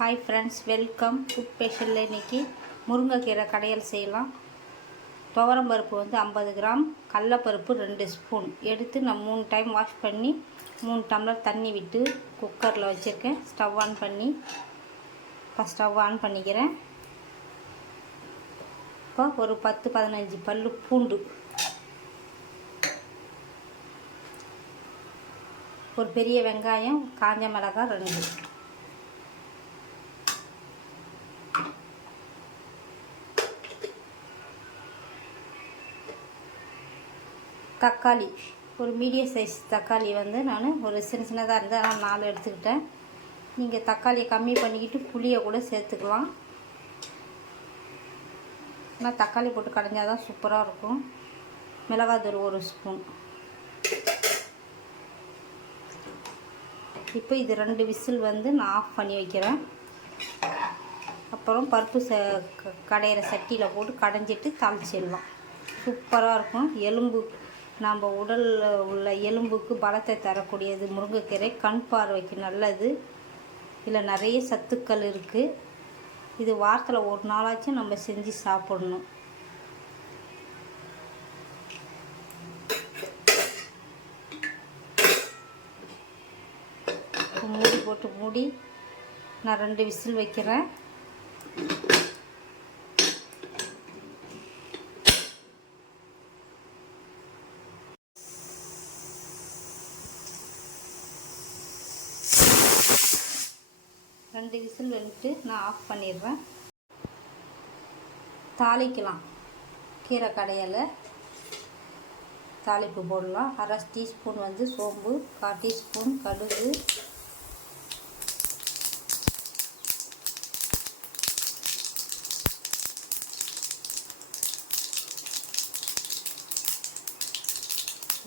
Hi friends, welcome. Food ஸ்பெஷலில் இன்றைக்கி முருங்கைக்கீரை கடையல் செய்யலாம். துவரம்பருப்பு 50 கிராம், கடலப்பருப்பு 2 ஸ்பூன் எடுத்து நான் 3 டைம் வாஷ் பண்ணி 3 டம்ளர் தண்ணி விட்டு குக்கரில் வச்சுருக்கேன். ஸ்டவ் ஆன் பண்ணி ஸ்டவ் ஆன் பண்ணிக்கிறேன். இப்போ ஒரு 10-15 பல் பூண்டு, ஒரு பெரிய வெங்காயம், காஞ்ச மிளகாய் 2, தக்காளி ஒரு மீடியம் சைஸ் தக்காளி நான் ஒரு சின்னதாக இருந்தால் நான் 4 எடுத்துக்கிட்டேன். நீங்கள் தக்காளியை கம்மி பண்ணிக்கிட்டு புளியை கூட சேர்த்துக்கலாம். ஆனால் தக்காளி போட்டு கடைஞ்சால் தான் சூப்பராக இருக்கும். மிளகாத்தூள் 1 ஸ்பூன். இப்போ இது 2 விசில் நான் ஆஃப் பண்ணி வைக்கிறேன். அப்புறம் பருப்பு கடையிற சட்டியில் போட்டு கடைஞ்சிட்டு தாளிச்சிடலாம். சூப்பராக இருக்கும். எலும்பு நம்ம உடலில் உள்ள எலும்புக்கு பலத்தை தரக்கூடியது முருங்கைக்கீரை. கண் பார்வைக்கு நல்லது. இதில் நிறைய சத்துக்கள் இருக்குது. இது வாரத்தில் ஒரு நாளாச்சும் நம்ம செஞ்சு சாப்பிடணும். மூடி போட்டு மூடி நான் 2 விசில் வைக்கிறேன். ரெண்டு விசில் வந்துட்டு நான் ஆஃப் பண்ணிடுறேன். தாளிக்கலாம். கீரை கடையில் தாளிப்பு போடலாம். 1/2 டீஸ்பூன் சோம்பு, 1/4 டீஸ்பூன் கடுகு,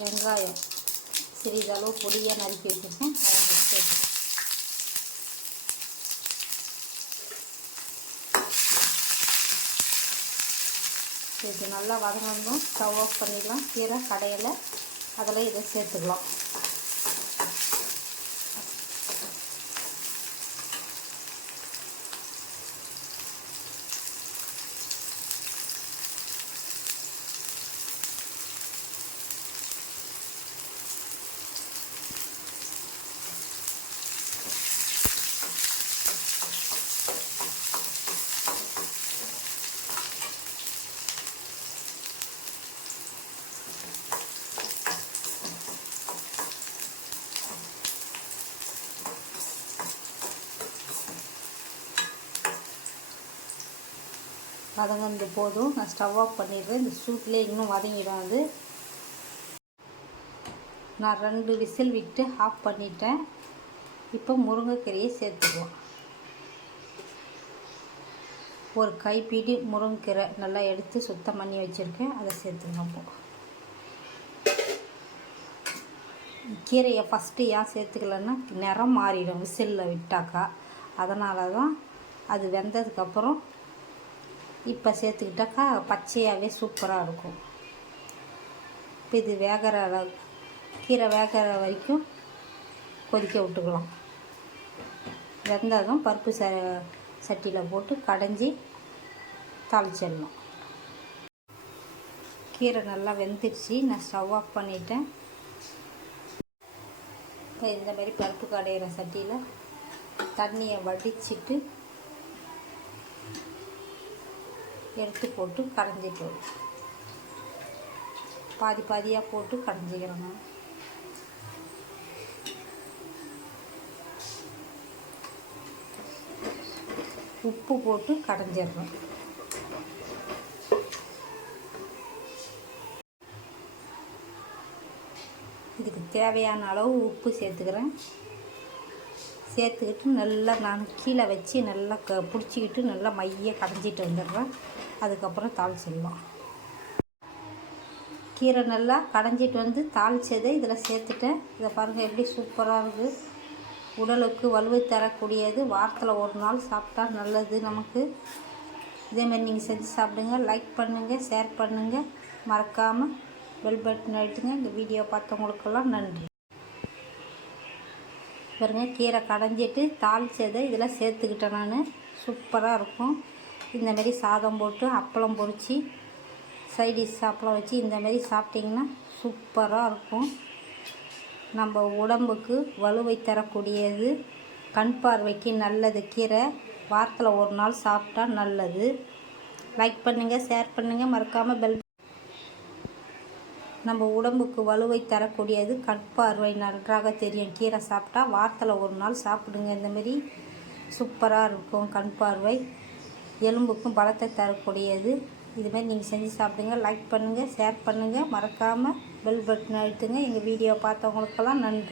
வெங்காயம் சிறிதளவு பொடியாக நறுக்கி வச்சுருக்கேன். அதை சேர்த்துக்கேன். இது நல்லா வதங்கணும். ஸ்டவ் ஆஃப் பண்ணிடலாம். கீரை கடையில் அதில் இதை சேர்த்துக்கலாம். வதங்கந்து போதும். நான் ஸ்டவ் ஆஃப் பண்ணிடுறேன். இந்த சூட்லேயே இன்னும் வதங்கிடும். நான் 2 விசில் விட்டு ஆஃப் பண்ணிட்டேன். இப்போ முருங்கைக்கீரையை சேர்த்துக்குவோம். ஒரு கைப்பிடி முருங்கைக்கீரை நல்லா எடுத்து சுத்தம் பண்ணி வச்சுருக்கேன். அதை சேர்த்துக்கலாம். இப்போ கீரையை ஃபஸ்ட்டு ஏன் சேர்த்துக்கலன்னா நிறம் மாறிடும் விசிலில் விட்டாக்கா. அதனால தான் அது வெந்ததுக்கப்புறம் இப்போ சேர்த்துக்கிட்டாக்கா பச்சையாகவே சூப்பராக இருக்கும். இப்போ இது வேகிற அளவு கீரை வேகிற வரைக்கும் கொதிக்க விட்டுக்கலாம். வெந்ததும் பருப்பு சட்டியில் போட்டு கடைஞ்சி தாளிச்சிடலாம். கீரை நல்லா வெந்துடுச்சு. நான் ஸ்டவ் ஆஃப் பண்ணிட்டேன். இப்போ இந்த மாதிரி பருப்பு கடையிற சட்டியில் தண்ணியை வடிச்சிட்டு எடுத்து போட்டு கடைஞ்சிட்டு பாதி பாதியாக போட்டு கடைஞ்சிக்கிறோம். உப்பு போட்டு கடைஞ்சிடுறோம். இதுக்கு தேவையான அளவு உப்பு சேர்த்துக்கிறேன். சேர்த்துக்கிட்டு நல்லா நான் கீழே வச்சு நல்லா பிடிச்சிக்கிட்டு நல்லா மைய கடைஞ்சிட்டு வந்துடுறேன். அதுக்கப்புறம் தாளிச்சிடலாம். கீரை நல்லா கடைஞ்சிட்டு தாளித்ததை இதில் சேர்த்துட்டேன். இதை பாருங்கள் எப்படி சூப்பராக இருக்குது. உடலுக்கு வலுவை தரக்கூடியது. வாரத்தில் ஒரு நாள் சாப்பிட்டா நல்லது நமக்கு. இதேமாதிரி நீங்கள் செஞ்சு சாப்பிடுங்க. லைக் பண்ணுங்கள், ஷேர் பண்ணுங்கள். மறக்காமல் பெல் பட்டன் அழுத்துங்க. இந்த வீடியோ பார்த்தவங்களுக்கெல்லாம் நன்றி. பாருங்கள், கீரை கடைஞ்சிட்டு தாளிச்சதை இதில் சேர்த்துக்கிட்டேன் நான். சூப்பராக இருக்கும். இந்தமாரி சாதம் போட்டு அப்பளம் பொரித்து சைடிஷ் அப்பளம் வச்சு இந்தமாரி சாப்பிட்டிங்கன்னா சூப்பராக இருக்கும். நம்ம உடம்புக்கு வலுவை தரக்கூடியது, கண் பார்வைக்கு நல்லது. கீரை வாரத்தில் ஒரு நாள் சாப்பிட்டா நல்லது. லைக் பண்ணுங்கள், ஷேர் பண்ணுங்கள், மறக்காமல் பெல். நம்ம உடம்புக்கு வலுவை தரக்கூடியது, கண் பார்வை நன்றாக தெரியும். கீரை சாப்பிட்டா வாரத்தில் ஒரு நாள் சாப்பிடுங்க. இந்தமாரி சூப்பராக இருக்கும். கண் பார்வை எலும்புக்கும் பலத்தை தரக்கூடியது. இதுமாரி நீங்கள் செஞ்சு சாப்பிடுங்க. லைக் பண்ணுங்கள், ஷேர் பண்ணுங்கள், மறக்காமல் பெல் பட்டன் அழுத்துங்க. எங்கள் வீடியோ பார்த்தவங்களுக்கெல்லாம் நன்றி.